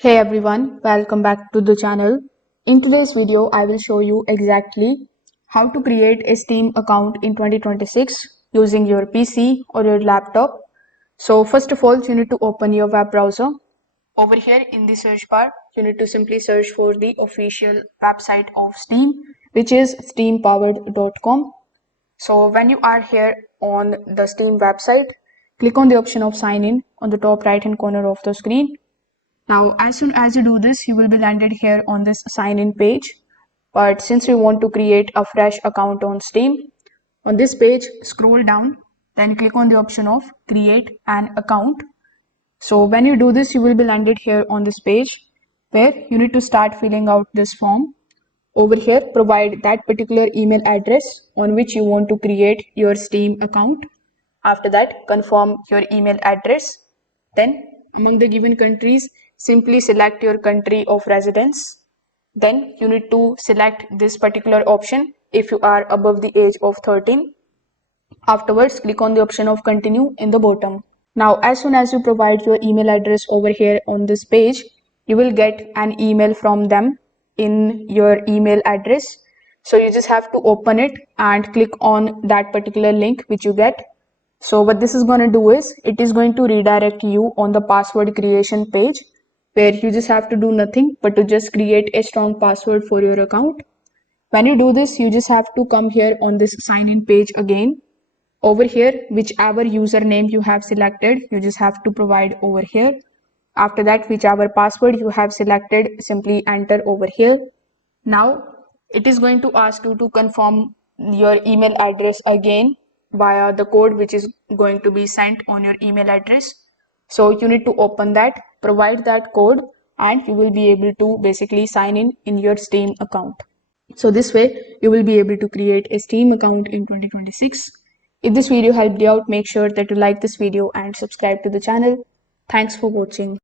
Hey everyone, welcome back to the channel. In today's video, I will show you exactly how to create a Steam account in 2026 using your PC or your laptop. So first of all, you need to open your web browser. Over here in the search bar, you need to simply search for the official website of Steam, which is steampowered.com. So when you are here on the Steam website, click on the option of sign in on the top right hand corner of the screen. Now, as soon as you do this, you will be landed here on this sign in page. But since we want to create a fresh account on Steam, on this page, scroll down, then click on the option of create an account. So when you do this, you will be landed here on this page where you need to start filling out this form. Over here, provide that particular email address on which you want to create your Steam account. After that, confirm your email address. Then, among the given countries, simply select your country of residence. Then, you need to select this particular option if you are above the age of 13. Afterwards, click on the option of continue in the bottom. Now, as soon as you provide your email address over here on this page, you will get an email from them in your email address. So you just have to open it and click on that particular link which you get. So what this is going to do is it is going to redirect you on the password creation page where you just have to do nothing but to just create a strong password for your account. When you do this, you just have to come here on this sign in page again. Over here, whichever username you have selected, you just have to provide over here. After that, whichever password you have selected, simply enter over here. Now, it is going to ask you to confirm your email address again via the code which is going to be sent on your email address. So you need to open that, provide that code, and you will be able to basically sign in your Steam account. So this way you will be able to create a Steam account in 2026. If this video helped you out, make sure that you like this video and subscribe to the channel. Thanks for watching.